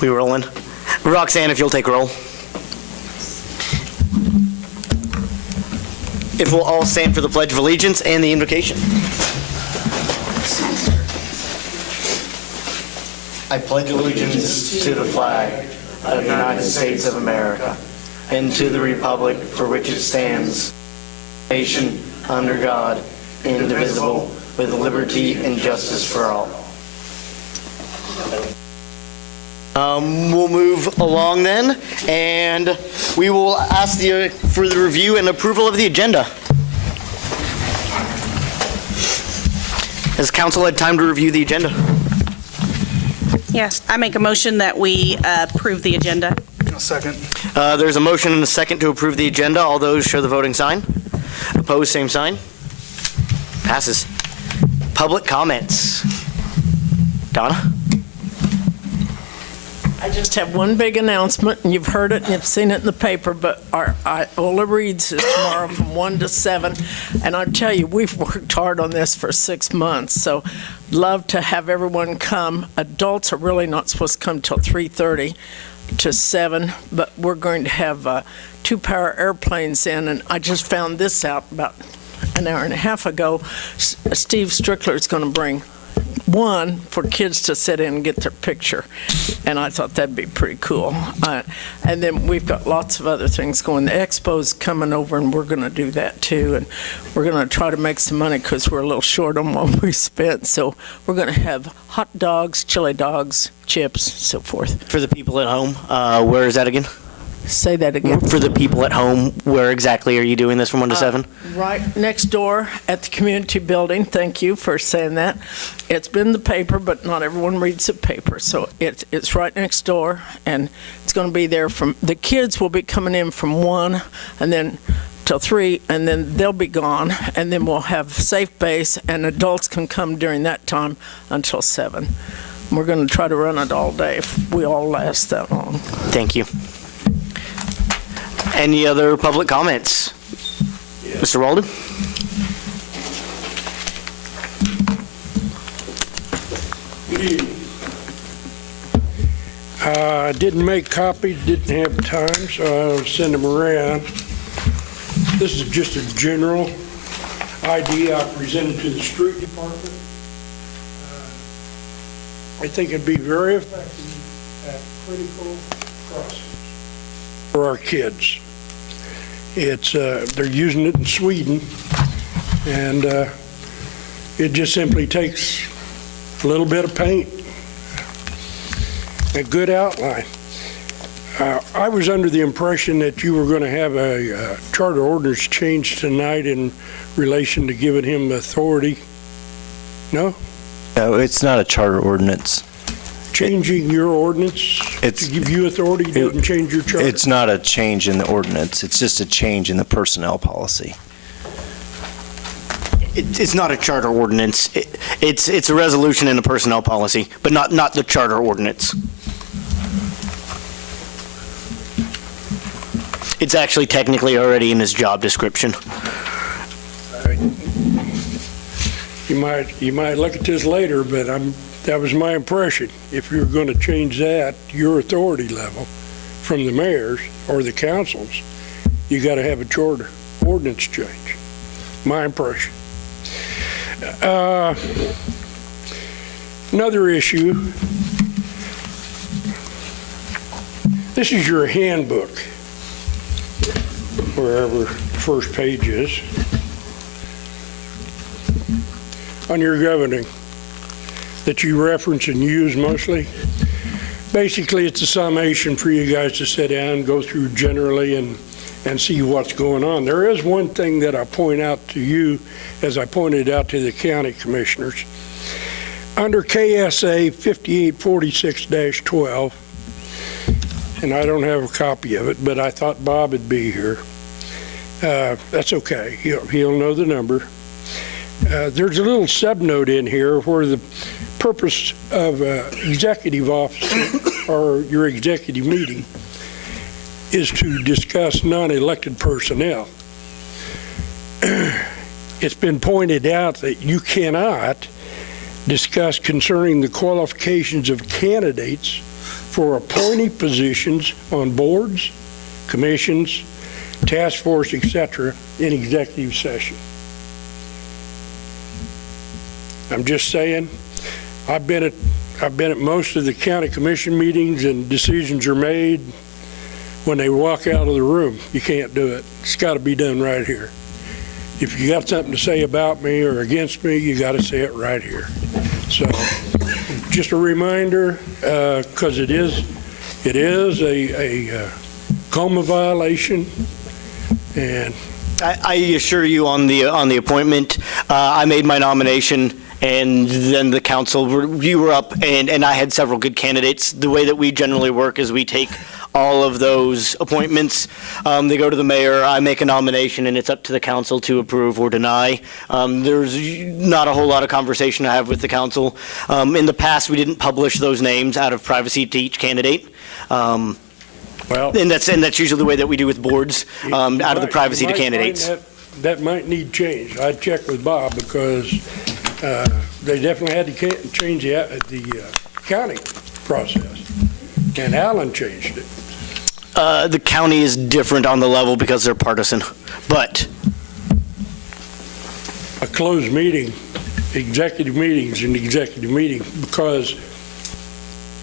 We rolling? Roxanne, if you'll take roll. If we'll all stand for the Pledge of Allegiance and the invocation. I pledge allegiance to the flag of the United States of America and to the republic for which it stands, nation under God, indivisible, with liberty and justice for all. We'll move along then, and we will ask for the review and approval of the agenda. Has council had time to review the agenda? Yes, I make a motion that we approve the agenda. A second. There's a motion and a second to approve the agenda. All those show the voting sign. Opposed, same sign. Passes. Public comments. Donna? I just have one big announcement, and you've heard it and you've seen it in the paper, but our Iola Reads is tomorrow from 1 to 7. And I tell you, we've worked hard on this for 6 months, so love to have everyone come. Adults are really not supposed to come till 3:30 to 7, but we're going to have 2 power airplanes in, and I just found this out about an hour and a half ago. Steve Strickler is going to bring one for kids to sit in and get their picture, and I thought that'd be pretty cool. And then we've got lots of other things going. The expo's coming over, and we're going to do that too, and we're going to try to make some money because we're a little short on what we spent. So we're going to have hot dogs, chili dogs, chips, so forth. For the people at home, where is that again? Say that again. For the people at home, where exactly are you doing this from 1 to 7? Right next door at the community building. Thank you for saying that. It's been in the paper, but not everyone reads the paper. So it's right next door, and it's going to be there from, the kids will be coming in from 1 and then till 3, and then they'll be gone, and then we'll have safe base, and adults can come during that time until 7. We're going to try to run it all day if we all last that long. Thank you. Any other public comments? Yeah. Mr. Walden? Good evening. I didn't make copies, didn't have time, so I'll send them around. This is just a general idea I presented to the street department. I think it'd be very effective at critical crossings for our kids. It's they're using it in Sweden, and it just simply takes a little bit of paint, a good outline. I was under the impression that you were going to have a charter ordinance change tonight in relation to giving him authority. No? No, it's not a charter ordinance. Changing your ordinance to give you authority doesn't change your charter? It's not a change in the ordinance. It's just a change in the personnel policy. It's not a charter ordinance. It's a resolution and a personnel policy, but not the charter ordinance. It's actually technically already in his job description. You might look at this later, but that was my impression. If you're going to change that, your authority level from the mayors or the councils, you got to have a charter ordinance change. My impression. Another issue. This is your handbook, wherever the first page is, on your governing that you reference and use mostly. Basically, it's a summation for you guys to sit down and go through generally and see what's going on. There is one thing that I point out to you, as I pointed out to the county commissioners. Under KSA 5846-12, and I don't have a copy of it, but I thought Bob would be here. That's okay. He'll know the number. There's a little subnote in here where the purpose of executive officer or your executive meeting is to discuss non-elected personnel. It's been pointed out that you cannot discuss concerning the qualifications of candidates for appointee positions on boards, commissions, task force, etc., in executive session. I'm just saying, I've been at most of the county commission meetings, and decisions are made when they walk out of the room. You can't do it. It's got to be done right here. If you got something to say about me or against me, you got to say it right here. So, just a reminder, because it is a coma violation, and I assure you on the appointment, I made my nomination, and then the council, you were up, and I had several good candidates. The way that we generally work is we take all of those appointments, they go to the mayor, I make a nomination, and it's up to the council to approve or deny. There's not a whole lot of conversation I have with the council. In the past, we didn't publish those names out of privacy to each candidate. well, And that's usually the way that we do with boards, out of the privacy to candidates. That might need change. I'd check with Bob, because they definitely had to change the county process, and Allen changed it. The county is different on the level because they're partisan, but A closed meeting, executive meeting's an executive meeting, because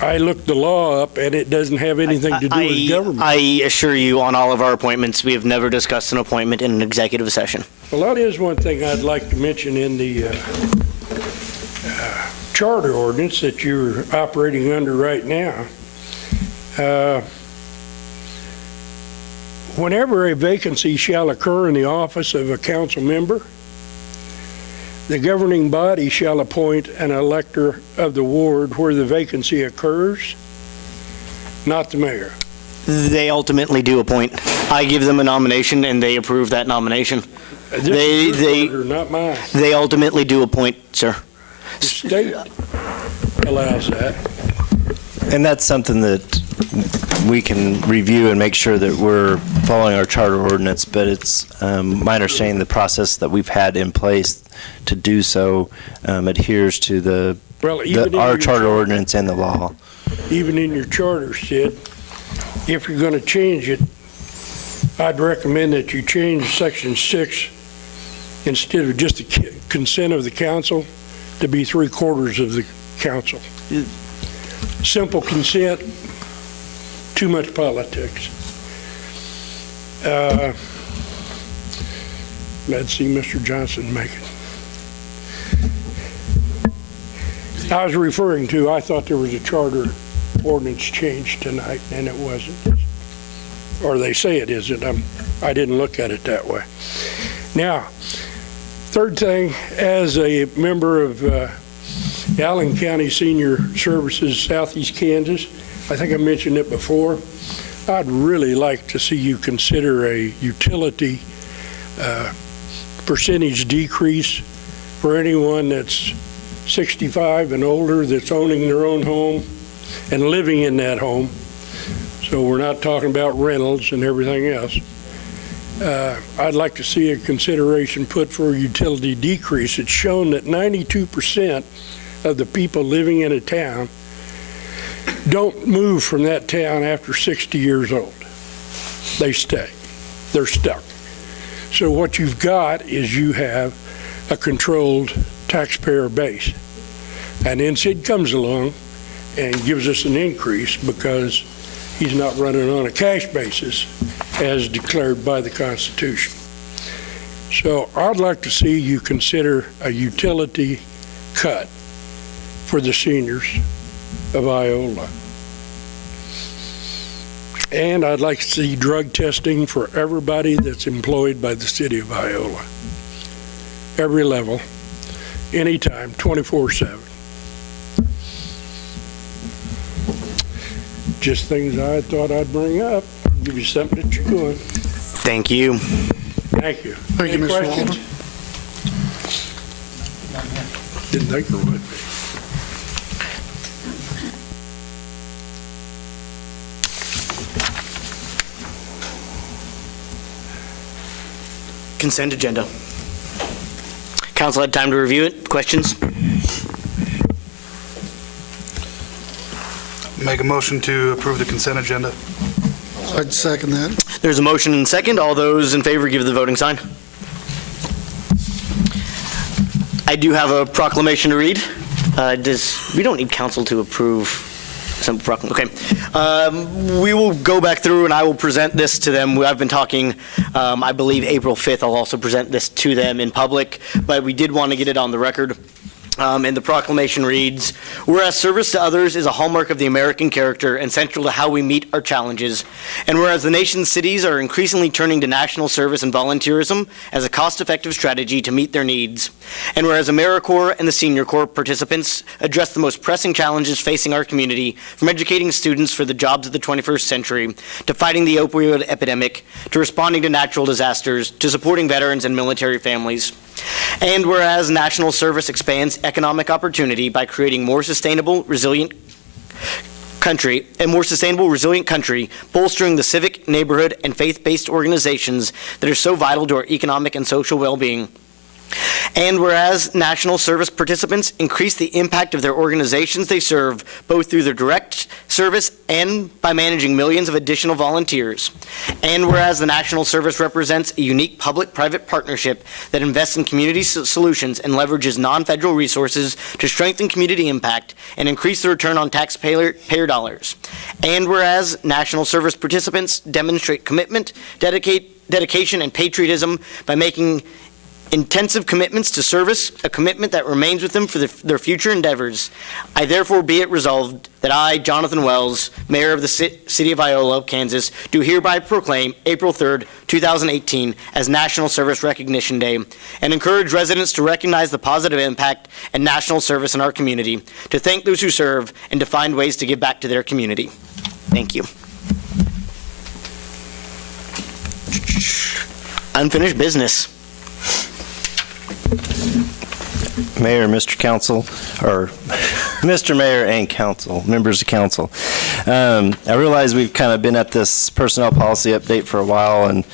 I looked the law up, and it doesn't have anything to do with government. I assure you, on all of our appointments, we have never discussed an appointment in an executive session. Well, that is one thing I'd like to mention in the charter ordinance that you're operating under right now. Whenever a vacancy shall occur in the office of a council member, the governing body shall appoint an elector of the ward where the vacancy occurs, not the mayor. They ultimately do appoint. I give them a nomination, and they approve that nomination. This is your charter, not mine. They ultimately do appoint, sir. The state allows that. And that's something that we can review and make sure that we're following our charter ordinance, but it's my understanding the process that we've had in place to do so adheres to Well, even in our your charter ordinance and the law. Even in your charter, Sid, if you're going to change it, I'd recommend that you change section 6, instead of just the consent of the council, to be 3/4 of the council. Simple consent, too much politics. Let's see Mr. Johnson make it. I was referring to, I thought there was a charter ordinance change tonight, and it wasn't. Or they say it isn't. I didn't look at it that way. Now, third thing, as a member of Allen County Senior Services, Southeast Kansas, I think I mentioned it before, I'd really like to see you consider a utility percentage decrease for anyone that's 65 and older that's owning their own home and living in that home. So we're not talking about rentals and everything else. I'd like to see a consideration put for a utility decrease. It's shown that 92% of the people living in a town don't move from that town after 60 years old. They stay. They're stuck. So what you've got is you have a controlled taxpayer base. And then Sid comes along and gives us an increase because he's not running on a cash basis as declared by the Constitution. So I'd like to see you consider a utility cut for the seniors of Iola. And I'd like to see drug testing for everybody that's employed by the city of Iola. Every level, anytime, 24/7. Just things I thought I'd bring up, give you something to chew on. Thank you. Thank you. Thank you, Any Mr. questions? Didn't think there would be. Consent agenda. Council had time to review it. Questions? Make a motion to approve the consent agenda. I'd second that. There's a motion and second. All those in favor give the voting sign. I do have a proclamation to read. We don't need council to approve some proclamation. Okay. We will go back through and I will present this to them. I've been talking, I believe April 5th, I'll also present this to them in public, but we did want to get it on the record. And the proclamation reads, whereas service to others is a hallmark of the American character and central to how we meet our challenges, and whereas the nation's cities are increasingly turning to national service and volunteerism as a cost-effective strategy to meet their needs, and whereas AmeriCorps and the Senior Corps participants address the most pressing challenges facing our community, from educating students for the jobs of the 21st century, to fighting the opioid epidemic, to responding to natural disasters, to supporting veterans and military families. And whereas national service expands economic opportunity by creating more sustainable, resilient country, bolstering the civic, neighborhood, and faith-based organizations that are so vital to our economic and social well-being. And whereas national service participants increase the impact of their organizations they serve, both through their direct service and by managing millions of additional volunteers. And whereas the national service represents a unique public-private partnership that invests in community solutions and leverages non-federal resources to strengthen community impact and increase the return on taxpayer dollars. And whereas national service participants demonstrate commitment, dedication, and patriotism by making intensive commitments to service, a commitment that remains with them for their future endeavors. I therefore be it resolved that I, Jonathan Wells, Mayor of the City of Iola, Kansas, do hereby proclaim April 3rd, 2018 as National Service Recognition Day, and encourage residents to recognize the positive impact and national service in our community, to thank those who serve, and to find ways to give back to their community. Thank you. Unfinished business. Mayor, Mr. Council, or Mr. Mayor and Council, members of Council. I realize we've kind of been at this personnel policy update for a while, and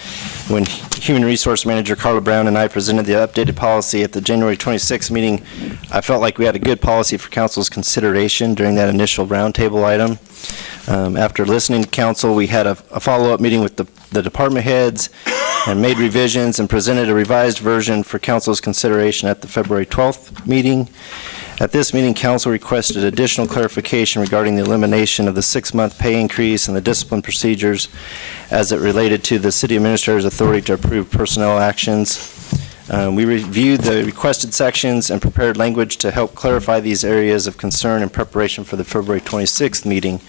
when Human Resource Manager Carla Brown and I presented the updated policy at the January 26th meeting, I felt like we had a good policy for Council's consideration during that initial roundtable item. After listening to Council, we had a follow-up meeting with the department heads and made revisions and presented a revised version for Council's consideration at the February 12th meeting. At this meeting, Council requested additional clarification regarding the elimination of the 6-month pay increase and the discipline procedures as it related to the City Administrator's authority to approve personnel actions. We reviewed the requested sections and prepared language to help clarify these areas of concern in preparation for the February 26th meeting.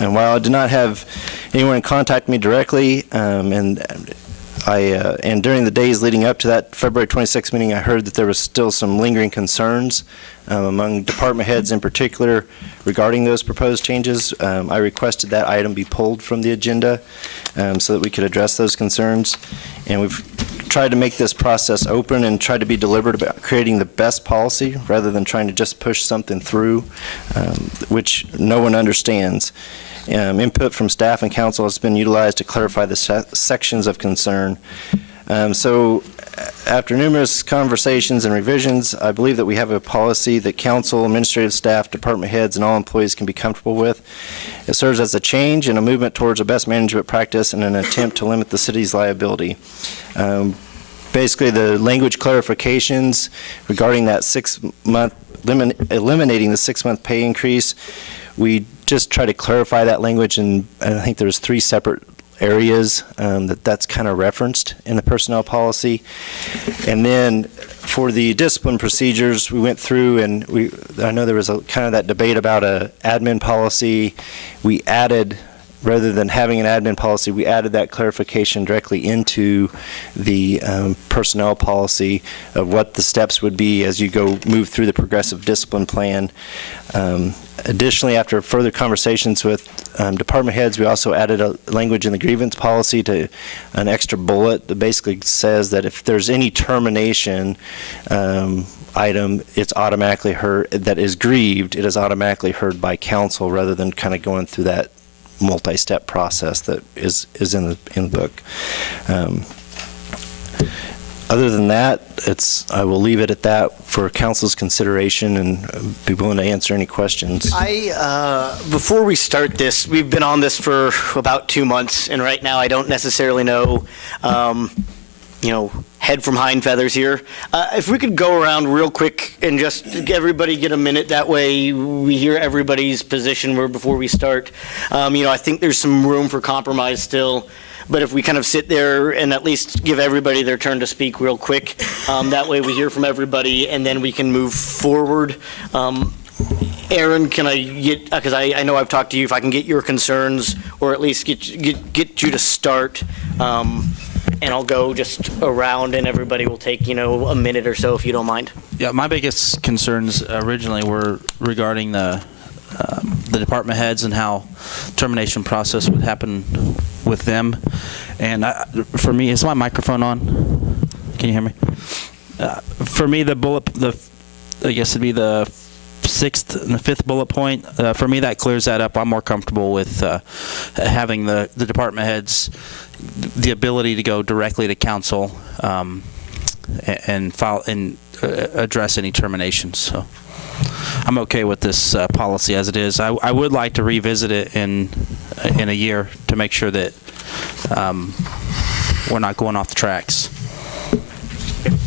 And while I did not have anyone contact me directly, and during the days leading up to that February 26th meeting, I heard that there was still some lingering concerns among department heads in particular regarding those proposed changes. I requested that item be pulled from the agenda so that we could address those concerns. And we've tried to make this process open and tried to be deliberate about creating the best policy rather than trying to just push something through, which no one understands. Input from staff and council has been utilized to clarify the sections of concern. So after numerous conversations and revisions, I believe that we have a policy that council, administrative staff, department heads, and all employees can be comfortable with. It serves as a change and a movement towards a best management practice and an attempt to limit the city's liability. Basically, the language clarifications regarding that 6-month, eliminating the 6-month pay increase, we just try to clarify that language, and I think there's 3 separate areas that's kind of referenced in the personnel policy. And then for the discipline procedures, we went through and I know there was a kind of that debate about a admin policy. We added, rather than having an admin policy, we added that clarification directly into the personnel policy of what the steps would be as you move through the progressive discipline plan. Additionally, after further conversations with department heads, we also added a language in the grievance policy to an extra bullet that basically says that if there's any termination item, it's automatically heard, that is grieved, it is automatically heard by council rather than kind of going through that multi-step process that is in the book. Other than that, I will leave it at that for council's consideration and be willing to answer any questions. Before we start this, we've been on this for about 2 months, and right now I don't necessarily know, head from hind feathers here. If we could go around real quick and just everybody get a minute, that way we hear everybody's position before we start. I think there's some room for compromise still. But if we kind of sit there and at least give everybody their turn to speak real quick, that way we hear from everybody and then we can move forward. Aaron, can I get, because I know I've talked to you, if I can get your concerns or at least get you to start, and I'll go just around and everybody will take, a minute or so if you don't mind. Yeah, my biggest concerns originally were regarding the department heads and how termination process would happen with them. And for me, is my microphone on? Can you hear me? For me, I guess it'd be the 6th and the 5th bullet point. For me, that clears that up. I'm more comfortable with having the department heads the ability to go directly to council and file and address any terminations. So I'm okay with this policy as it is. I would like to revisit it in a year to make sure that we're not going off the tracks.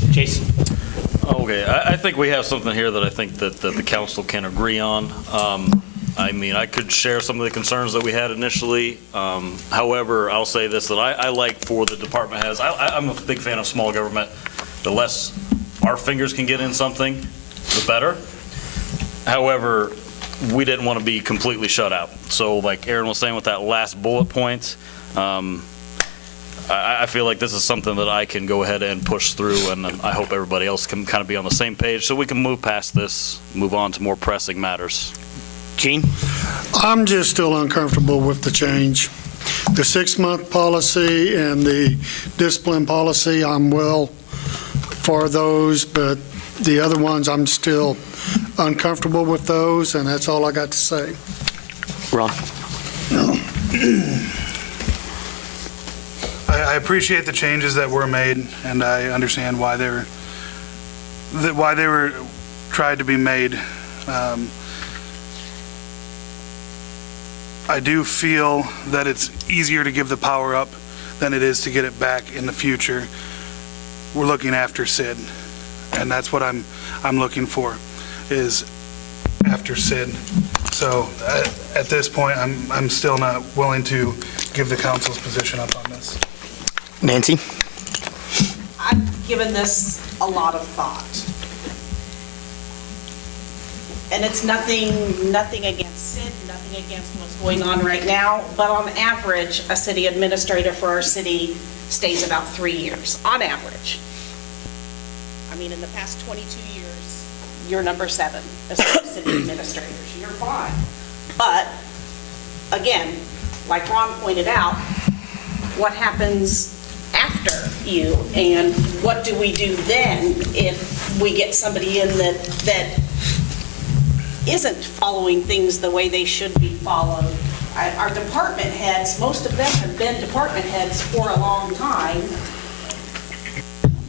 Jason. Okay, I think we have something here that I think that the council can agree on. I could share some of the concerns that we had initially. However, I'll say this, that I like for the department heads, I'm a big fan of small government. The less our fingers can get in something, the better. However, we didn't want to be completely shut out. So like Aaron was saying with that last bullet point, I feel like this is something that I can go ahead and push through, and I hope everybody else can kind of be on the same page so we can move past this, move on to more pressing matters. Gene? I'm just still uncomfortable with the change. The 6-month policy and the discipline policy, I'm well for those, but the other ones, I'm still uncomfortable with those, and that's all I got to say. Ron? I appreciate the changes that were made, and I understand why they were tried to be made. I do feel that it's easier to give the power up than it is to get it back in the future. We're looking after Sid, and that's what I'm looking for, is after Sid. So at this point, I'm still not willing to give the council's position up on this. Nancy? I've given this a lot of thought. And it's nothing against Sid, nothing against what's going on right now, but on average, a city administrator for our city stays about 3 years, on average. In the past 22 years, you're number 7 as far as city administrators. You're fine. But, again, like Ron pointed out, what happens after you, and what do we do then if we get somebody in that isn't following things the way they should be followed? Our department heads, most of them have been department heads for a long time.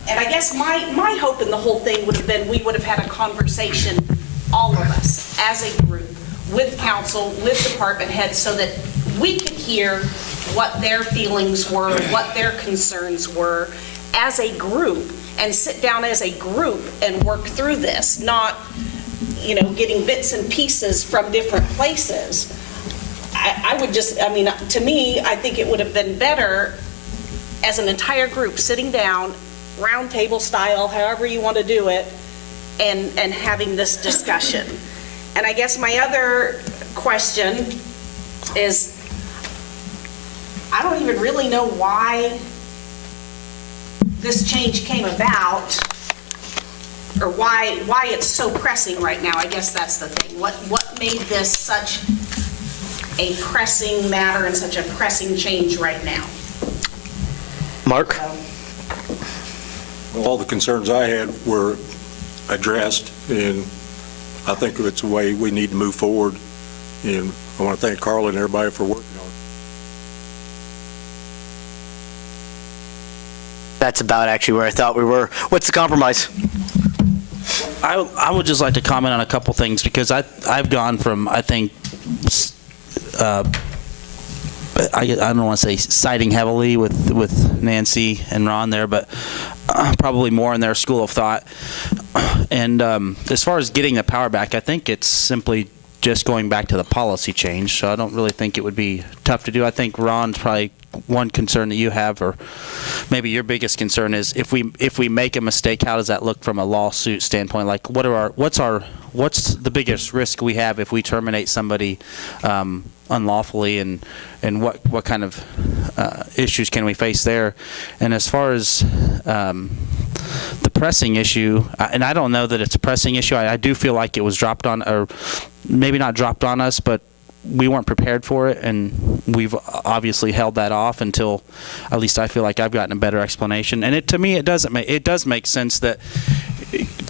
And I guess my hope in the whole thing would have been we would have had a conversation, all of us, as a group, with council, with department heads, so that we could hear what their feelings were, what their concerns were as a group, and sit down as a group and work through this, not, getting bits and pieces from different places. I would just, to me, I think it would have been better as an entire group sitting down, round table style, however you want to do it, and having this discussion. And I guess my other question is, I don't even really know why this change came about, or why it's so pressing right now. I guess that's the thing. What made this such a pressing matter and such a pressing change right now? Mark? All the concerns I had were addressed, and I think it's the way we need to move forward. And I want to thank Carla and everybody for working on That's about actually where I thought we were. What's the compromise? I would just like to comment on a couple things, because I've gone from, I think, I don't want to say siding heavily with Nancy and Ron there, but probably more in their school of thought. And as far as getting the power back, I think it's simply just going back to the policy change. So I don't really think it would be tough to do. I think Ron's probably one concern that you have, or maybe your biggest concern, is if we make a mistake, how does that look from a lawsuit standpoint? Like, what's the biggest risk we have if we terminate somebody unlawfully, and what kind of issues can we face there? And as far as the pressing issue, and I don't know that it's a pressing issue. I do feel like it was dropped on, or maybe not dropped on us, but we weren't prepared for it, and we've obviously held that off until, at least I feel like I've gotten a better explanation. And to me, it does make sense that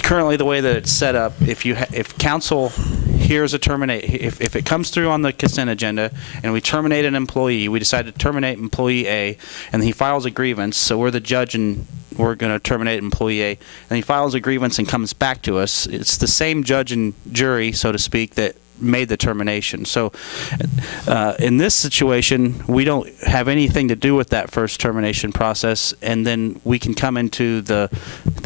currently the way that it's set up, if council hears if it comes through on the consent agenda and we terminate an employee, we decide to terminate employee A, and he files a grievance, so we're the judge and we're going to terminate employee A, and he files a grievance and comes back to us, it's the same judge and jury, so to speak, that made the termination. So in this situation, we don't have anything to do with that first termination process, and then we can come into the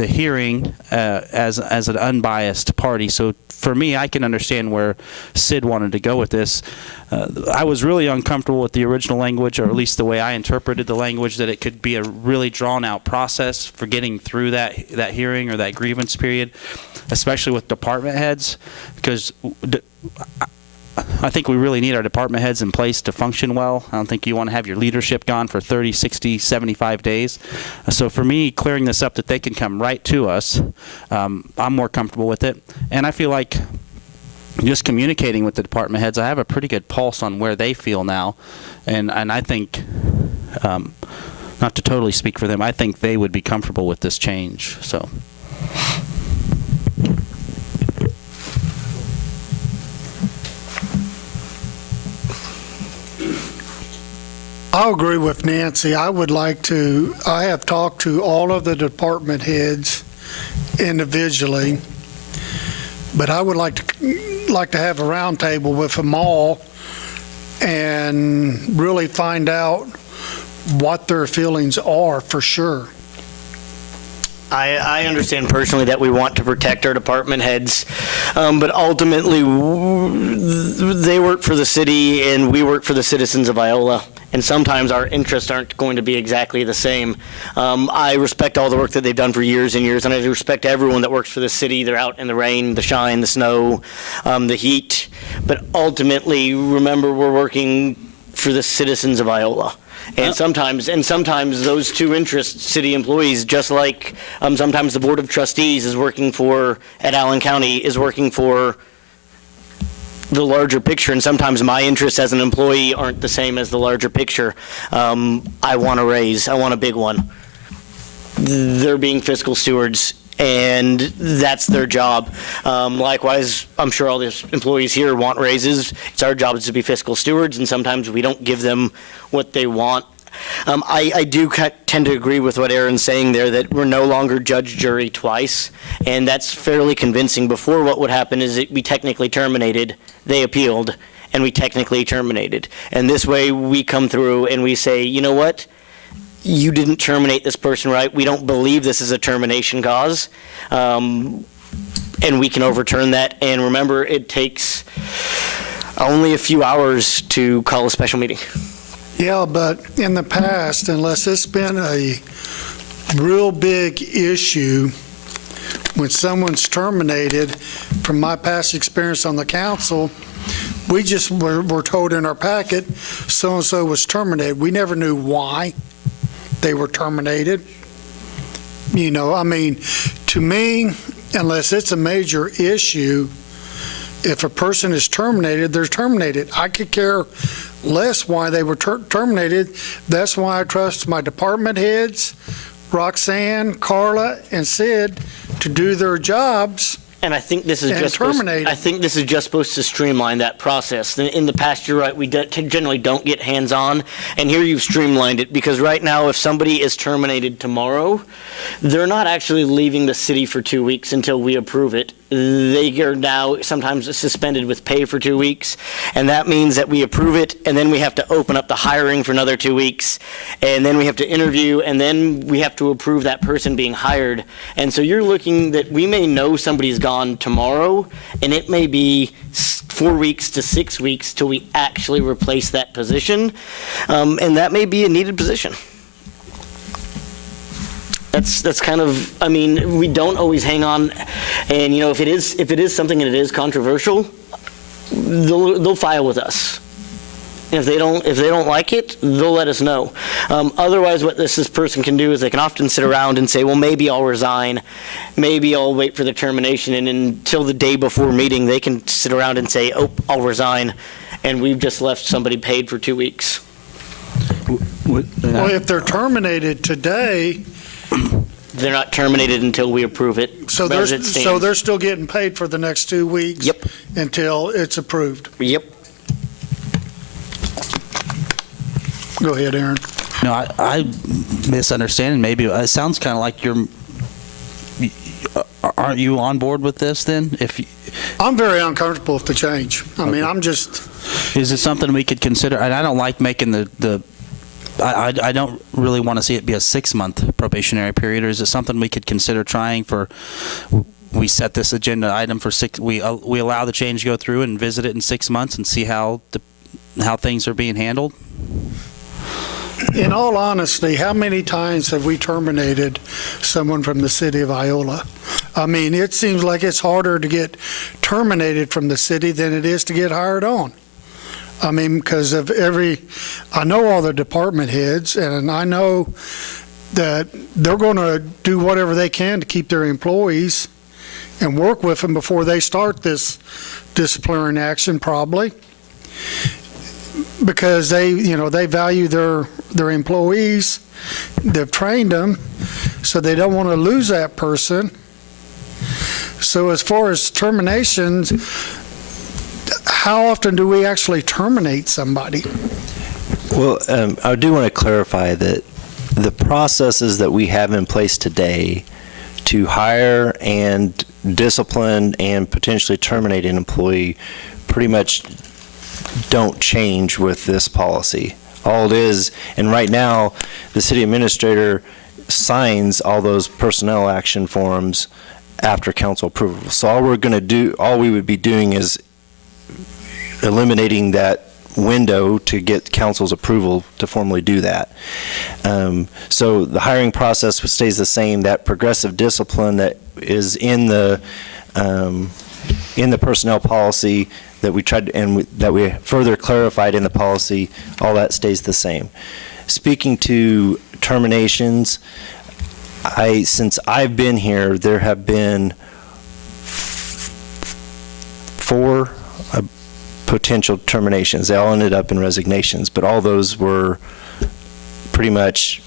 hearing as an unbiased party. So for me, I can understand where Sid wanted to go with this. I was really uncomfortable with the original language, or at least the way I interpreted the language, that it could be a really drawn-out process for getting through that hearing or that grievance period, especially with department heads, because I think we really need our department heads in place to function well. I don't think you want to have your leadership gone for 30, 60, 75 days. So for me, clearing this up that they can come right to us, I'm more comfortable with it. And I feel like just communicating with the department heads, I have a pretty good pulse on where they feel now. And I think, not to totally speak for them, I think they would be comfortable with this change. So. I'll agree with Nancy. I have talked to all of the department heads individually, but I would like to have a roundtable with them all and really find out what their feelings are for sure. I understand personally that we want to protect our department heads, but ultimately they work for the city and we work for the citizens of Iola, and sometimes our interests aren't going to be exactly the same. I respect all the work that they've done for years and years, and I respect everyone that works for the city. They're out in the rain, the shine, the snow, the heat, but ultimately, remember, we're working for the citizens of Iola. And sometimes those two interests, city employees, just like sometimes the Board of Trustees at Allen County is working for the larger picture, and sometimes my interests as an employee aren't the same as the larger picture. I want a raise. I want a big one. They're being fiscal stewards, and that's their job. Likewise, I'm sure all the employees here want raises. It's our job to be fiscal stewards, and sometimes we don't give them what they want. I do tend to agree with what Aaron's saying there, that we're no longer judge, jury twice, and that's fairly convincing. Before, what would happen is that we technically terminated, they appealed, and we technically terminated. And this way, we come through and we say, you know what? You didn't terminate this person right. We don't believe this is a termination cause, and we can overturn that. And remember, it takes only a few hours to call a special meeting. Yeah, but in the past, unless it's been a real big issue, when someone's terminated, from my past experience on the council, we just were told in our packet, so-and-so was terminated. We never knew why they were terminated. You know, I mean, to me, unless it's a major issue, if a person is terminated, they're terminated. I could care less why they were terminated. That's why I trust my department heads, Roxanne, Carla, and Sid, to do their jobs And I think this is And just terminate I it. think this is just supposed to streamline that process. In the past, you're right, we generally don't get hands-on, and here you've streamlined it, because right now, if somebody is terminated tomorrow, they're not actually leaving the city for 2 weeks until we approve it. They are now sometimes suspended with pay for 2 weeks, and that means that we approve it, and then we have to open up the hiring for another 2 weeks, and then we have to interview, and then we have to approve that person being hired. And so you're looking that we may know somebody's gone tomorrow, and it may be 4 weeks to 6 weeks till we actually replace that position, and that may be a needed position. That's kind of, I mean, we don't always hang on, and you know, if it is something and it is controversial, they'll file with us. If they don't like it, they'll let us know. Otherwise, what this person can do is they can often sit around and say, well, maybe I'll resign, maybe I'll wait for the termination, and until the day before meeting, they can sit around and say, oh, I'll resign, and we've just left somebody paid for 2 weeks. Well, if they're terminated today, They're not terminated until we approve it. so as it stands. they're still getting paid for the next 2 weeks? Yep. Until it's approved. Yep. Go ahead, Aaron. No, I misunderstand. Maybe it sounds kind of like aren't you on board with this then? I'm very uncomfortable with the change. I mean, Is it something we could consider? And I don't like making I don't really want to see it be a 6-month probationary period. Or is it something we could consider trying for? We set this agenda item for 6. We allow the change to go through and visit it in 6 months and see how things are being handled. In all honesty, how many times have we terminated someone from the city of Iola? I mean, it seems like it's harder to get terminated from the city than it is to get hired on. I mean, because of I know all the department heads, and I know that they're going to do whatever they can to keep their employees and work with them before they start this disciplinary action, probably, because they value their employees. They've trained them, so they don't want to lose that person. So as far as terminations, how often do we actually terminate somebody? Well, I do want to clarify that the processes that we have in place today to hire and discipline and potentially terminate an employee pretty much don't change with this policy. All it is, and right now, the city administrator signs all those personnel action forms after council approval. So all we would be doing is eliminating that window to get council's approval to formally do that. So the hiring process stays the same. That progressive discipline that is in the personnel policy that we tried that we further clarified in the policy, all that stays the same. Speaking to terminations, since I've been here, there have been 4 potential terminations. They all ended up in resignations, but all those were pretty much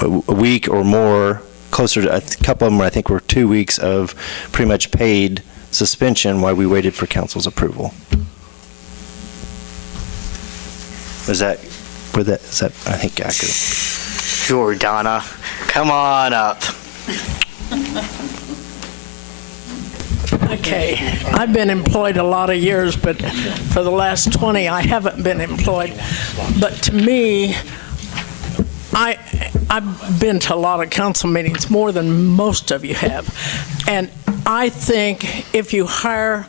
a week or more, closer to a couple of them, I think, were 2 weeks of pretty much paid suspension while we waited for council's approval. Is that I think accurate? Sure, Donna. Come on up. Okay, I've been employed a lot of years, but for the last 20, I haven't been employed. But to me, I've been to a lot of council meetings, more than most of you have. And I think if you hire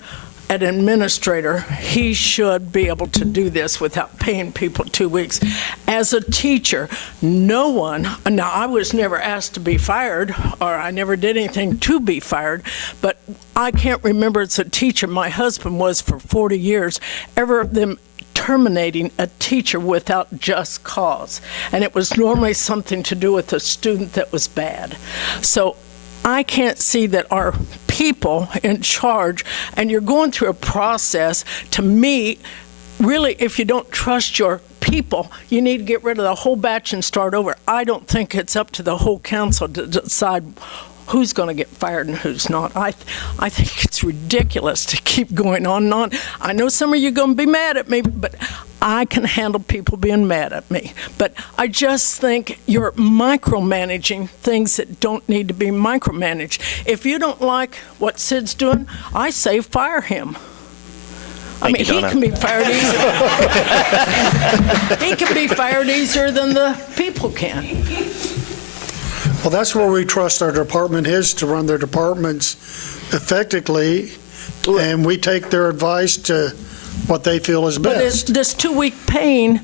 an administrator, he should be able to do this without paying people 2 weeks. As a teacher, now I was never asked to be fired, or I never did anything to be fired, but I can't remember as a teacher, my husband was for 40 years, ever them terminating a teacher without just cause. And it was normally something to do with a student that was bad. So I can't see that our people in charge, and you're going through a process, to me, really, if you don't trust your people, you need to get rid of the whole batch and start over. I don't think it's up to the whole council to decide who's going to get fired and who's not. I think it's ridiculous to keep going on and on. I know some of you are going to be mad at me, but I can handle people being mad at me. But I just think you're micromanaging things that don't need to be micromanaged. If you don't like what Sid's doing, I say fire him. I mean, he can be fired easier. He can be fired easier than the people can. Well, that's where we trust our department heads to run their departments effectively, and we take their advice to what they feel is But best. this 2-week paying,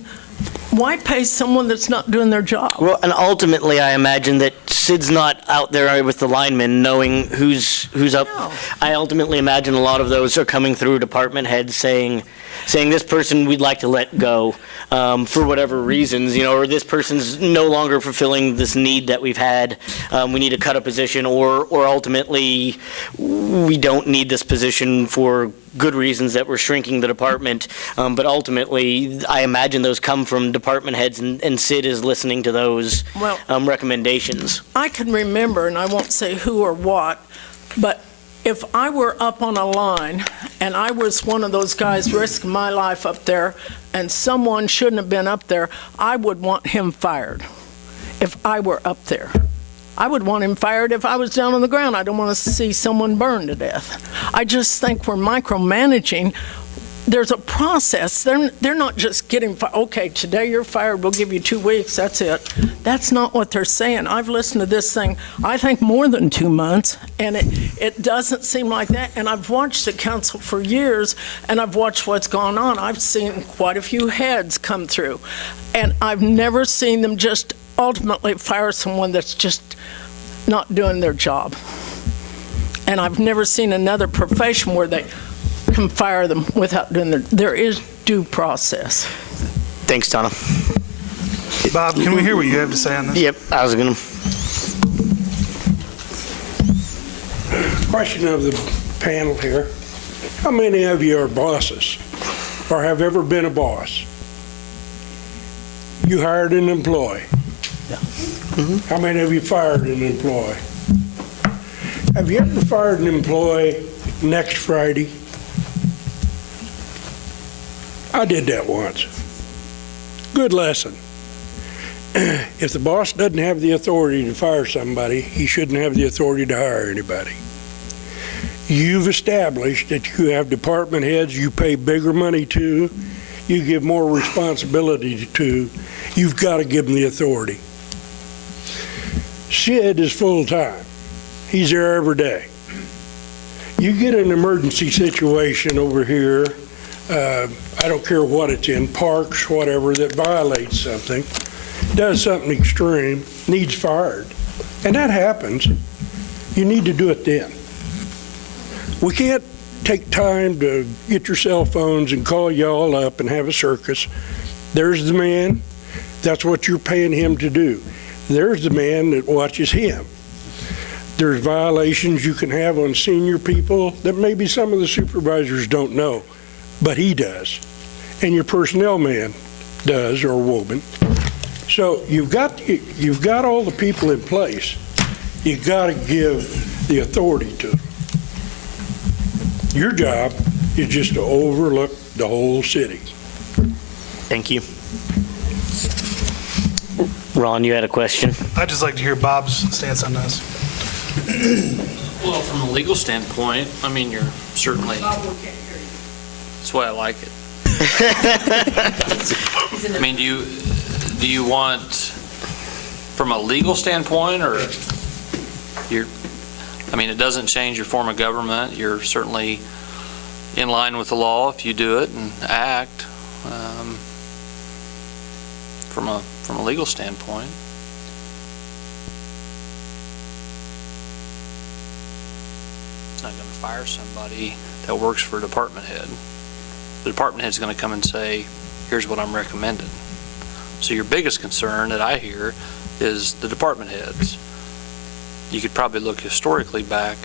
why pay someone that's not doing their job? Well, and ultimately, I imagine that Sid's not out there with the linemen knowing who's up. No. I ultimately imagine a lot of those are coming through department heads saying this person we'd like to let go for whatever reasons, or this person's no longer fulfilling this need that we've had. We need to cut a position, or ultimately, we don't need this position for good reasons that we're shrinking the department. But ultimately, I imagine those come from department heads, and Sid is listening to those recommendations. I can remember, and I won't say who or what, but if I were up on a line and I was one of those guys risking my life up there and someone shouldn't have been up there, I would want him fired if I were up there. I would want him fired if I was down on the ground. I don't want to see someone burned to death. I just think we're micromanaging. There's a process. They're not just getting fired. Okay, today you're fired. We'll give you 2 weeks. That's it. That's not what they're saying. I've listened to this thing, I think, more than 2 months, and it doesn't seem like that. And I've watched the council for years, and I've watched what's gone on. I've seen quite a few heads come through, and I've never seen them just ultimately fire someone that's just not doing their job. And I've never seen another profession where they can fire them without doing there is due process. Thanks, Donna. Bob, can we hear what you have to say on this? Yep, I was going to. Question of the panel here. How many of you are bosses or have ever been a boss? You hired an employee. How many of you fired an employee? Have you ever fired an employee next Friday? I did that once. Good lesson. If the boss doesn't have the authority to fire somebody, he shouldn't have the authority to hire anybody. You've established that you have department heads you pay bigger money to, you give more responsibility to, you've got to give them the authority. Sid is full-time. He's there every day. You get an emergency situation over here, I don't care what it's in, parks, whatever, that violates something, does something extreme, needs fired. And that happens. You need to do it then. We can't take time to get your cell phones and call y'all up and have a circus. There's the man. That's what you're paying him to do. There's the man that watches him. There's violations you can have on senior people that maybe some of the supervisors don't know, but he does. And your personnel man does, or woman. So you've got all the people in place. You've got to give the authority to them. Your job is just to overlook the whole city. Thank you. Ron, you had a question? I'd just like to hear Bob's stance on this. Well, from a legal standpoint, I mean, you're certainly, that's why I like it. I mean, do you want, from a legal standpoint, or I mean, it doesn't change your form of government. You're certainly in line with the law if you do it and act from a legal standpoint. It's not going to fire somebody that works for a department head. The department head's going to come and say, here's what I'm recommending. So your biggest concern that I hear is the department heads. You could probably look historically back.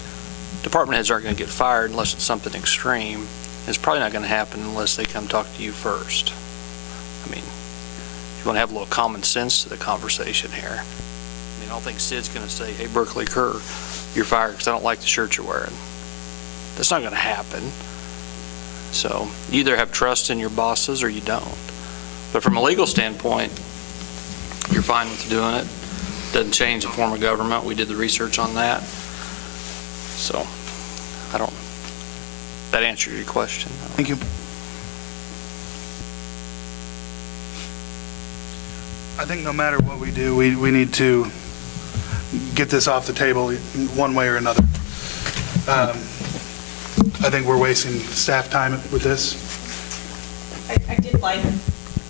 Department heads aren't going to get fired unless it's something extreme. It's probably not going to happen unless they come talk to you first. I mean, you want to have a little common sense to the conversation here. mean, I don't think Sid's going to say, hey, Berkeley Kerr, you're fired because I don't like the shirt you're wearing. That's not going to happen. So you either have trust in your bosses or you don't. But from a legal standpoint, you're fine with doing it. Doesn't change the form of government. We did the research on that. So that answers your question. Thank you. I think no matter what we do, we need to get this off the table one way or another. I think we're wasting staff time with this. I did like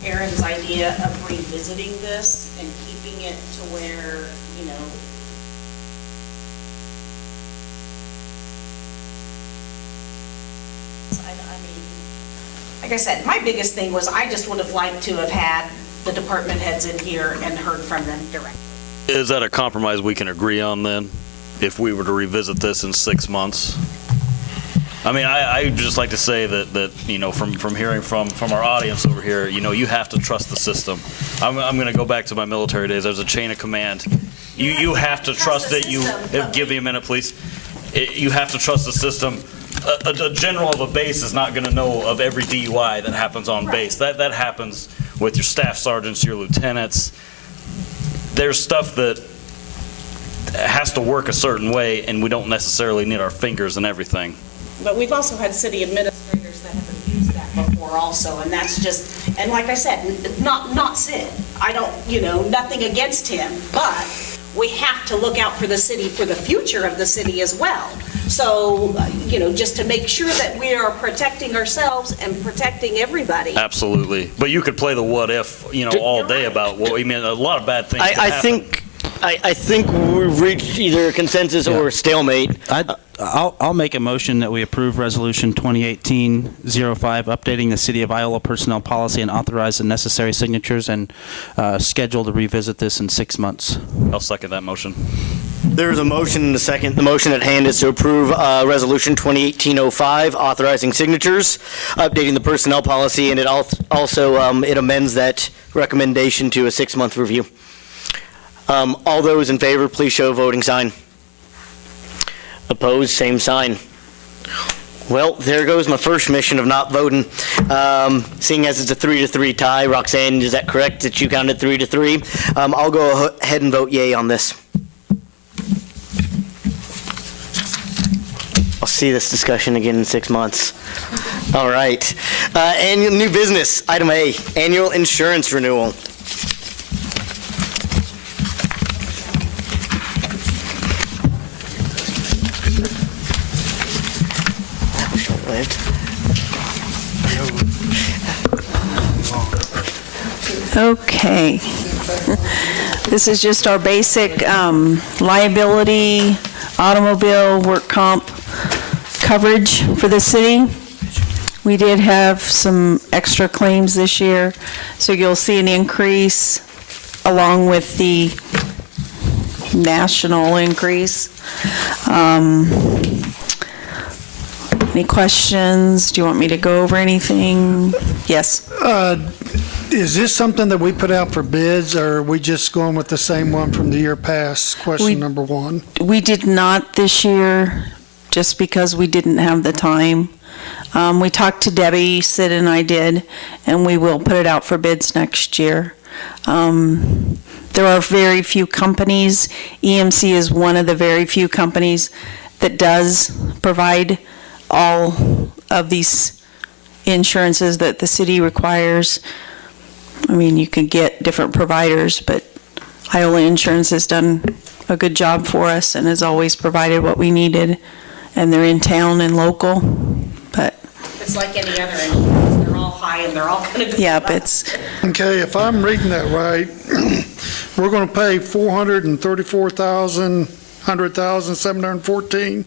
Aaron's idea of revisiting this and keeping it to where, you know, I mean, like I said, my biggest thing was I just would have liked to have had the department heads in here and heard from them directly. Is that a compromise we can agree on then, if we were to revisit this in 6 months? I mean, I'd just like to say that you know, from hearing from our audience over here, you know, you have to trust the system. I'm going to go back to my military days. There's a chain of command. You have to trust that you, give me a minute, please. You have to trust the system. A general of a base is not going to know of every DUI that happens on base. That happens with your staff sergeants, your lieutenants. There's stuff that has to work a certain way, and we don't necessarily need our fingers in everything. But we've also had city administrators that have abused that before also, and that's just, and like I said, not Sid. I don't, you know, nothing against him, but we have to look out for the city, for the future of the city as well. So, you know, just to make sure that we are protecting ourselves and protecting everybody. Absolutely. But you could play the what if, you know, all day about, well, I mean, a lot of bad things could happen. I think we've reached either a consensus or a stalemate. I'll make a motion that we approve Resolution 2018-05, updating the City of Iola personnel policy and authorize the necessary signatures and schedule to revisit this in 6 months. I'll second that motion. There's a motion and a second. The motion at hand is to approve Resolution 2018-05, authorizing signatures, updating the personnel policy, and it also it amends that recommendation to a 6-month review. All those in favor, please show a voting sign. Opposed, same sign. Well, there goes my first mission of not voting. Seeing as it's a 3-3 tie, Roxanne, is that correct that you counted 3-3? I'll go ahead and vote yay on this. I'll see this discussion again in 6 months. All right. Annual new business, item A, annual insurance renewal. Okay. This is just our basic liability, automobile, work comp coverage for the city. We did have some extra claims this year, so you'll see an increase along with the national increase. Any questions? Do you want me to go over anything? Yes. Is this something that we put out for bids, or are we just going with the same one from the year past? Question number one. We did not this year, just because we didn't have the time. We talked to Debbie, Sid and I did, and we will put it out for bids next year. There are very few companies. EMC is one of the very few companies that does provide all of these insurances that the city requires. I mean, you can get different providers, but Iola Insurance has done a good job for us and has always provided what we needed, and they're in town and local, but. It's like any other insurance, they're all high and they're all going to go Yeah, up. it's. Okay, if I'm reading that right, we're going to pay $434,714.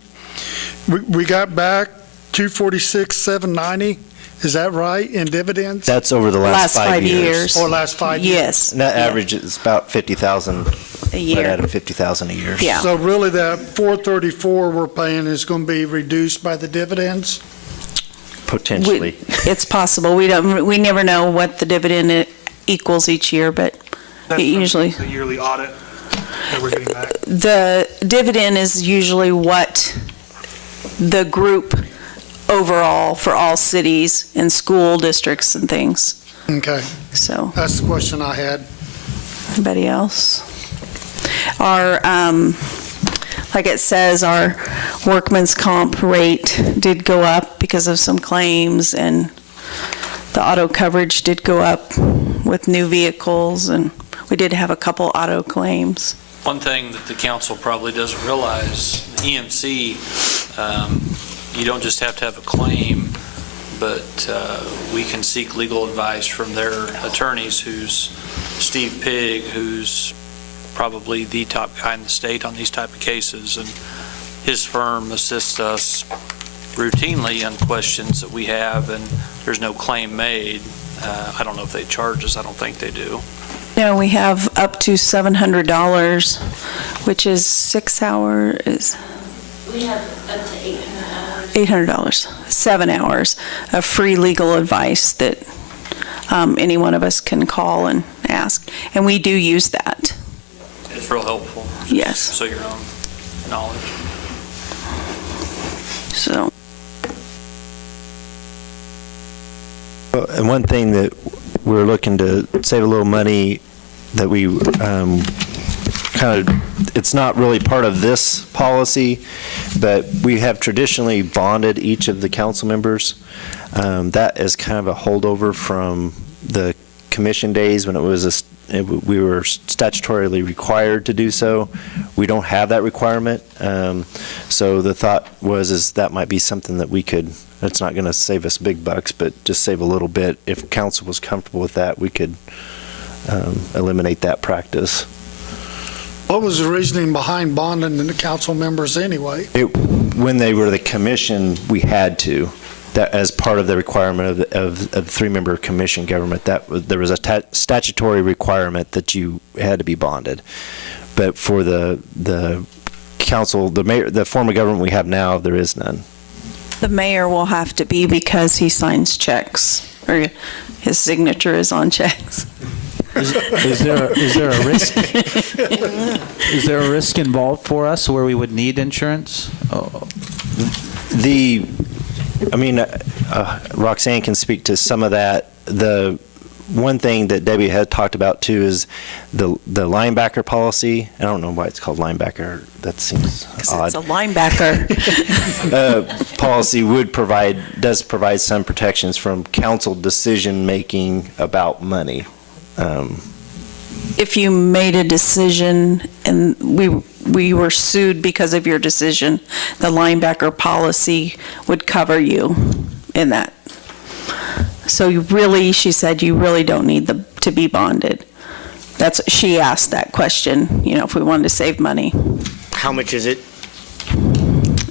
We got back $246,790. Is that right, in dividends? That's over the last 5 years. Or last 5 years? Yes. And that average is about 50,000, A right year. at 50,000 a year. Yeah. So really, that 434 we're paying is going to be reduced by the dividends? Potentially. It's possible. We never know what the dividend equals each year, but That's it usually. The yearly audit. that we're getting back? The dividend is usually what the group overall for all cities and school districts and things. Okay, So, that's the question I had. anybody else? Our, like it says, our workman's comp rate did go up because of some claims, and the auto coverage did go up with new vehicles, and we did have a couple auto claims. One thing that the council probably doesn't realize, EMC, you don't just have to have a claim, but we can seek legal advice from their attorneys, who's Steve Pigg, who's probably the top guy in the state on these type of cases, and his firm assists us routinely on questions that we have, and there's no claim made. I don't know if they charge us. I don't think they do. No, we have up to $700, which is 6 hours, We have up to $800. $800, 7 hours of free legal advice that any one of us can call and ask. And we do use that. It's real helpful. Yes. So your own knowledge. So, And one thing that we're looking to save a little money that we it's not really part of this policy, but we have traditionally bonded each of the council members. That is kind of a holdover from the commission days when we were statutorily required to do so. We don't have that requirement. So the thought is that might be something that we could, it's not going to save us big bucks, but just save a little bit. If council was comfortable with that, we could eliminate that practice. What was the reasoning behind bonding the council members anyway? When they were the commission, we had to. That as part of the requirement of the three-member commission government, there was a statutory requirement that you had to be bonded. But for the council, the mayor, the form of government we have now, there is none. the mayor will have to be because he signs checks, or his signature is on checks. Is there a risk? Is there a risk involved for us where we would need insurance? Roxanne can speak to some of that. The one thing that Debbie had talked about too is the linebacker policy. I don't know why it's called linebacker. That seems odd. It's a linebacker. Policy does provide some protections from council decision making about money. If you made a decision and we were sued because of your decision, the linebacker policy would cover you in that. So she said you really don't need to be bonded. She asked that question, if we wanted to save money. How much is it?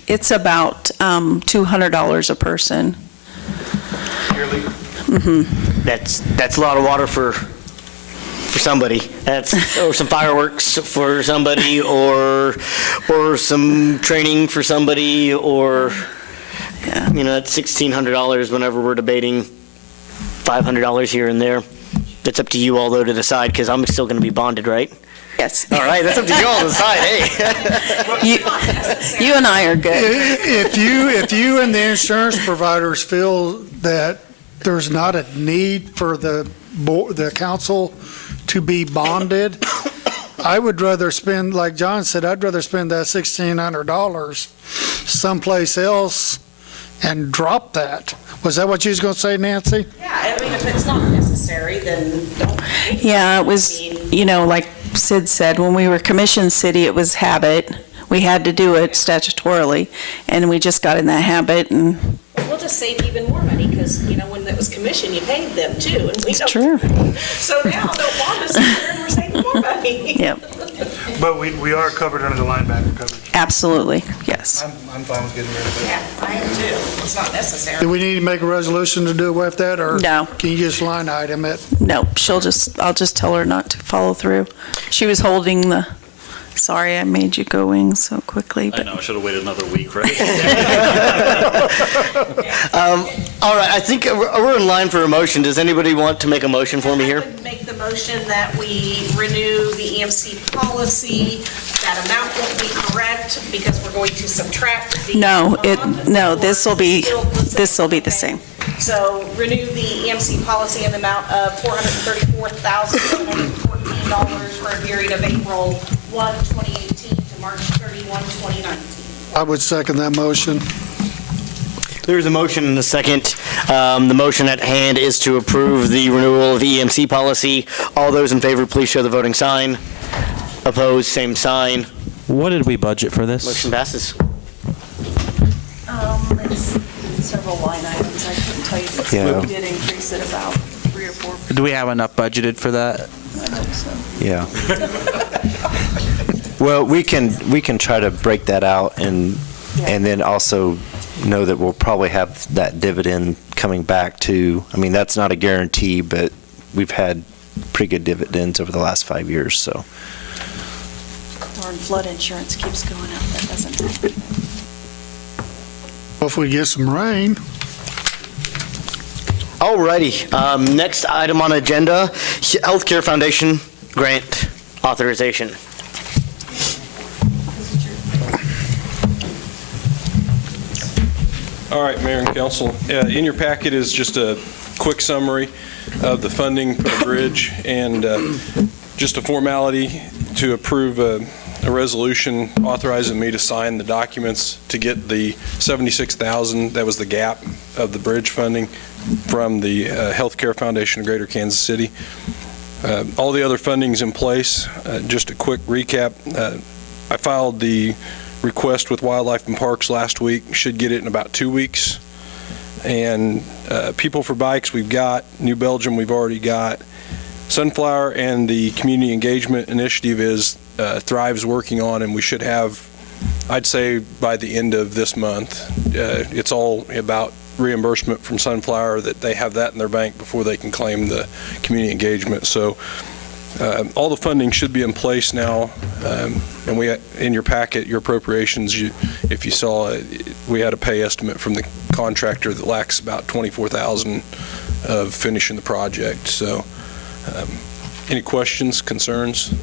It's about $200 a person. Yearly? Mm-hmm. That's a lot of water for somebody. Or some fireworks for somebody, or some training for somebody, or that's $1,600 whenever we're debating $500 here and there. It's up to you all though to decide, because I'm still going to be bonded, right? Yes. All right, that's up to you all to decide. Hey. You and I are good. If you and the insurance providers feel that there's not a need for the council to be bonded, I would rather spend, like John said, I'd rather spend that $1,600 someplace else and drop that. Was that what you was going to say, Nancy? Yeah, if it's not necessary, then don't. Yeah, it was, like Sid said, when we were commission city, it was habit. We had to do it statutorily, and we just got in that habit, and We'll just save even more money, because, when it was commission, you paid them too, and we it's don't. true. So now they'll bond us, and we're saving more money. Yep, But we are covered under the linebacker coverage. absolutely, yes. I'm fine with getting rid of it. Yeah, I am too. It's not necessary. Do we need to make a resolution to do away with that, or No. can you just line item it? No, I'll just tell her not to follow through. She was holding the Sorry I made you go wing so quickly, I but know, I should have waited another week, right? All right, I think we're in line for a motion. Does anybody want to make a motion for me I here? would make the motion that we renew the EMC policy. That amount won't be correct because we're going to subtract the. this will be the same. So renew the EMC policy in the amount of $434,714 for a period of April 1, 2018 to March 31, 2019. I would second that motion. There's a motion and a second. The motion at hand is to approve the renewal of the EMC policy. All those in favor, please show the voting sign. Opposed, same sign. What did we budget for this? Motion passes. It's several line items. I couldn't tell you, but Yeah. we did increase it about 3 or 4%. Do we have enough budgeted for that? I hope so. Yeah. Well, we can try to break that out and then also know that we'll probably have that dividend coming back too. I mean, that's not a guarantee, but we've had pretty good dividends over the last 5 years, so. Darn flood insurance keeps going up. That doesn't happen. If we get some rain. All righty. Next item on agenda, Healthcare Foundation grant authorization. All right, Mayor and Council. In your packet is just a quick summary of the funding for the bridge and just a formality to approve a resolution authorizing me to sign the documents to get the $76,000, that was the gap of the bridge funding from the Healthcare Foundation of Greater Kansas City. All the other funding's in place. Just a quick recap. I filed the request with Wildlife and Parks last week, should get it in about 2 weeks. And People for Bikes we've got, New Belgium we've already got. Sunflower and the Community Engagement Initiative is Thrive's working on, and we should have, I'd say, by the end of this month. It's all about reimbursement from Sunflower, that they have that in their bank before they can claim the community engagement. So all the funding should be in place now, and we, in your packet, your appropriations, if you saw it, we had a pay estimate from the contractor that lacks about $24,000 of finishing the project. So any questions, concerns?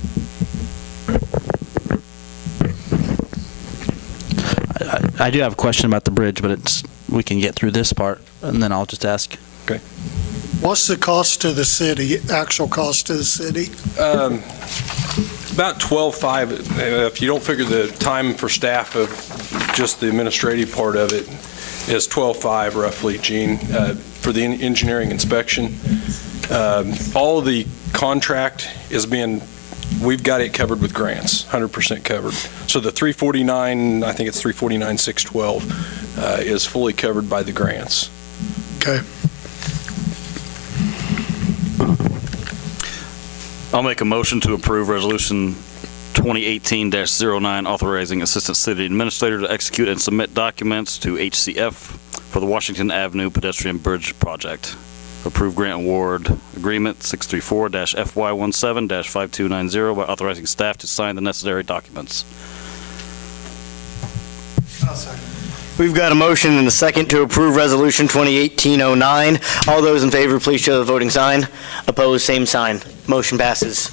I do have a question about the bridge, but we can get through this part, and then I'll just ask. Okay. What's the cost to the city, actual cost to the city? About 12.5. If you don't figure the time for staff of just the administrative part of it, is 12.5 roughly, Gene, for the engineering inspection. All of the contract is we've got it covered with grants, 100% covered. So the 349, I think it's 349,612, is fully covered by the grants. Okay. I'll make a motion to approve Resolution 2018-09, authorizing Assistant City Administrator to execute and submit documents to HCF for the Washington Avenue Pedestrian Bridge Project. Approve grant award agreement 634-FY17-5290 by authorizing staff to sign the necessary documents. We've got a motion and a second to approve Resolution 2018-09. All those in favor, please show the voting sign. Opposed, same sign. Motion passes.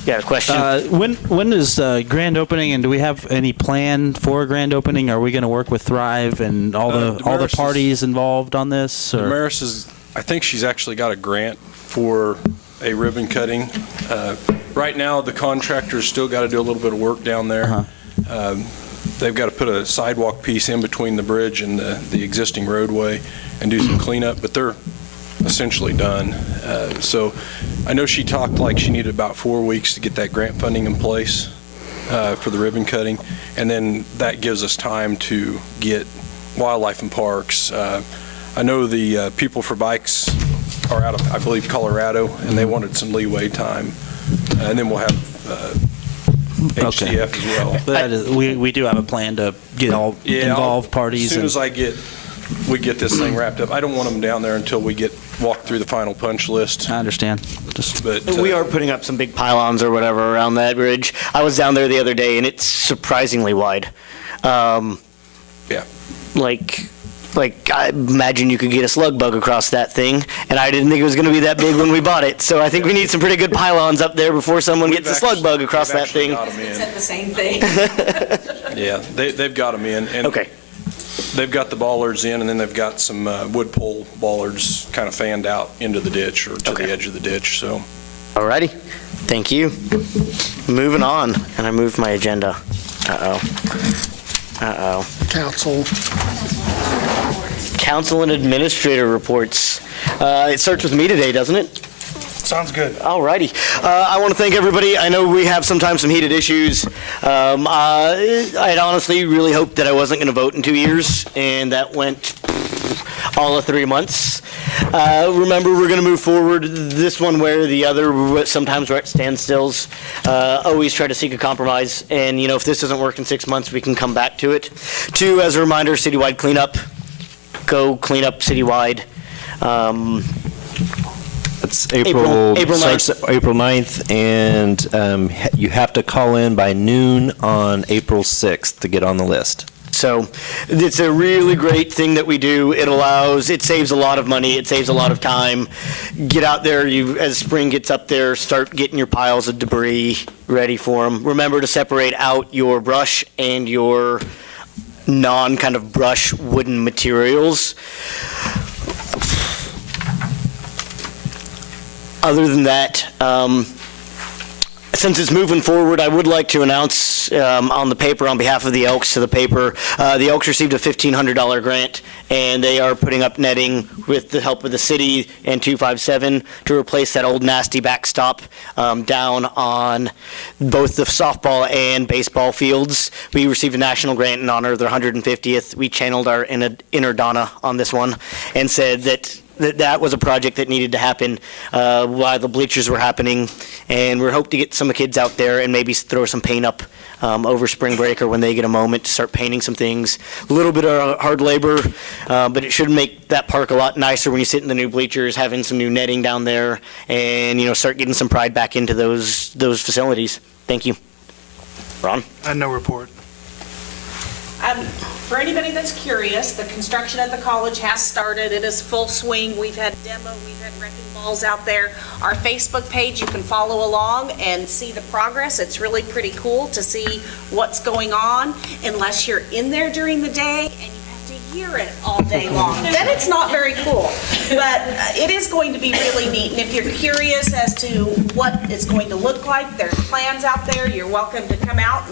You got a question? When is grand opening, and do we have any plan for a grand opening? Are we going to work with Thrive and all the parties involved on this? Or? Damaris is, I think she's actually got a grant for a ribbon cutting. Right now, the contractor's still got to do a little bit of work down there. They've got to put a sidewalk piece in between the bridge and the existing roadway and do some cleanup, but they're essentially done. So I know she talked like she needed about 4 weeks to get that grant funding in place for the ribbon cutting, and then that gives us time to get Wildlife and Parks. I know the People for Bikes are out of, I believe, Colorado, and they wanted some leeway time. And then we'll have HCF as well. That is, we do have a plan to get all involved parties. As soon as we get this thing wrapped up, I don't want them down there until we get walk through the final punch list. I understand. But We are putting up some big pylons or whatever around that bridge. I was down there the other day, and it's surprisingly wide. Yeah. Like I imagine you could get a slug bug across that thing, and I didn't think it was going to be that big when we bought it. So I think we need some pretty good pylons up there before someone gets a slug bug across that thing. Said the same thing. Yeah, they've got them in. And Okay. they've got the bollards in, and then they've got some wood pole bollards kind of fanned out into the ditch or to Okay. the edge of the ditch, so. Alrighty. Thank you. Moving on, and I moved my agenda. Council. Council and administrator reports. It starts with me today, doesn't it? Sounds good. Alrighty. I want to thank everybody. I know we have sometimes some heated issues. I'd honestly really hoped that I wasn't going to vote in 2 years, and that went all of 3 months. Remember, we're going to move forward this one way or the other. Sometimes we're at standstills. Always try to seek a compromise, and if this doesn't work in 6 months, we can come back to it. 2, as a reminder, citywide cleanup. Go clean up citywide. It's April 9th. starts April 9th, and you have to call in by noon on April 6th to get on the list. So it's a really great thing that we do. It saves a lot of money. It saves a lot of time. Get out there, as spring gets up there, start getting your piles of debris ready for them. Remember to separate out your brush and your non-kind of brush wooden materials. Other than that, since it's moving forward, I would like to announce on the paper, on behalf of the Elks to the paper, the Elks received a $1,500 grant, and they are putting up netting with the help of the city and 257 to replace that old nasty backstop down on both the softball and baseball fields. We received a national grant in honor of their 150th. We channeled our inner Donna on this one and said that was a project that needed to happen while the bleachers were happening, and we're hoping to get some kids out there and maybe throw some paint up over spring break or when they get a moment to start painting some things. A little bit of hard labor, but it should make that park a lot nicer when you sit in the new bleachers, having some new netting down there, and start getting some pride back into those facilities. Thank you. Ron? I had no report. For anybody that's curious, the construction at the college has started. It is full swing. We've had demo, we've had wrecking balls out there. Our Facebook page, you can follow along and see the progress. It's really pretty cool to see what's going on, unless you're in there during the day and you have to hear it all day long. Then it's not very cool. But it is going to be really neat. And if you're curious as to what it's going to look like, there's plans out there. You're welcome to come out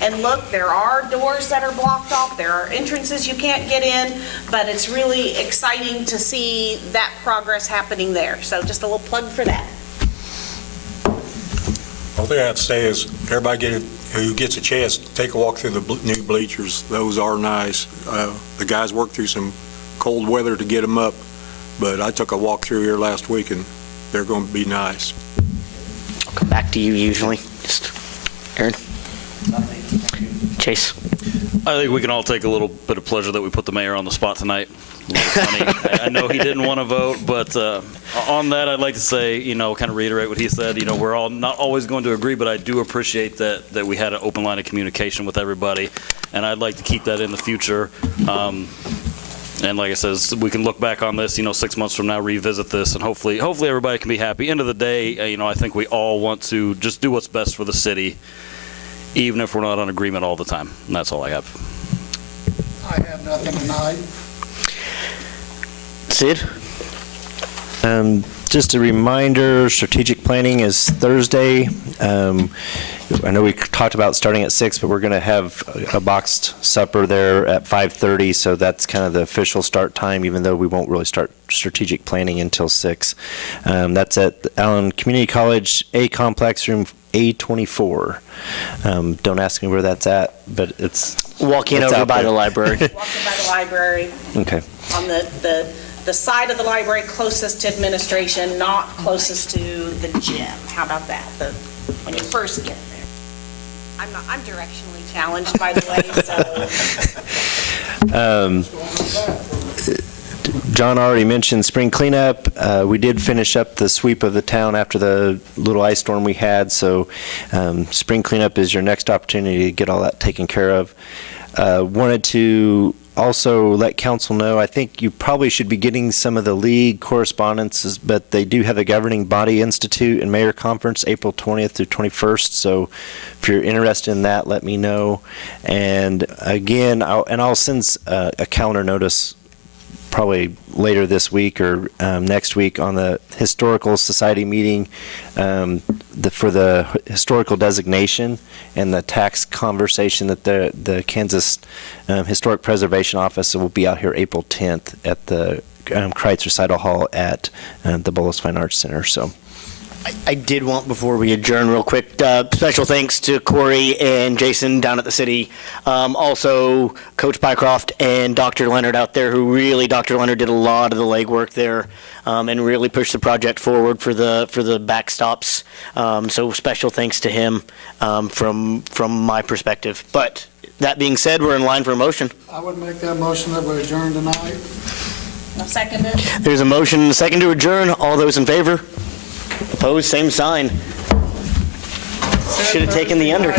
and look. There are doors that are blocked off. There are entrances you can't get in. But it's really exciting to see that progress happening there. So just a little plug for that. All thing I have to say is, everybody who gets a chance, take a walk through the new bleachers. Those are nice. The guys worked through some cold weather to get them up, but I took a walk through here last week, and they're going to be nice. I'll come back to you usually. Just Aaron? Chase? I think we can all take a little bit of pleasure that we put the mayor on the spot tonight. A little funny. I know he didn't want to vote, but on that, I'd like to say, kind of reiterate what he said. We're all not always going to agree, but I do appreciate that we had an open line of communication with everybody, and I'd like to keep that in the future. And like I said, we can look back on this, 6 months from now, revisit this, and hopefully everybody can be happy. End of the day, I think we all want to just do what's best for the city, even if we're not on agreement all the time. And that's all I have. I have nothing tonight. Sid? Just a reminder, strategic planning is Thursday. I know we talked about starting at 6, but we're going to have a boxed supper there at 5:30, so that's kind of the official start time, even though we won't really start strategic planning until 6. That's at Allen Community College, A complex, room A24. Don't ask me where that's at, but it's Walking over by the library. Walking by the library. Okay. On the side of the library closest to administration, not closest to the gym. How about that? When you first get there. I'm directionally challenged, by the way, so. John already mentioned spring cleanup. We did finish up the sweep of the town after the little ice storm we had, so spring cleanup is your next opportunity to get all that taken care of. Wanted to also let council know, I think you probably should be getting some of the league correspondences, but they do have a governing body institute and mayor conference April 20th through 21st, so if you're interested in that, let me know. And again, I'll send a calendar notice probably later this week or next week on the Historical Society meeting for the historical designation and the tax conversation that the Kansas Historic Preservation Office will be out here April 10th at the Kreitz Recital Hall at the Bullis Fine Arts Center. So. I did want, before we adjourn real quick, special thanks to Corey and Jason down at the city. Also, Coach Bycroft and Dr. Leonard out there, who really, Dr. Leonard did a lot of the legwork there and really pushed the project forward for the backstops. So special thanks to him from my perspective. But that being said, we're in line for a motion. I would make that motion that we adjourn tonight. I'll second it. There's a motion and a second to adjourn. All those in favor? Opposed, same sign. Should have taken the under.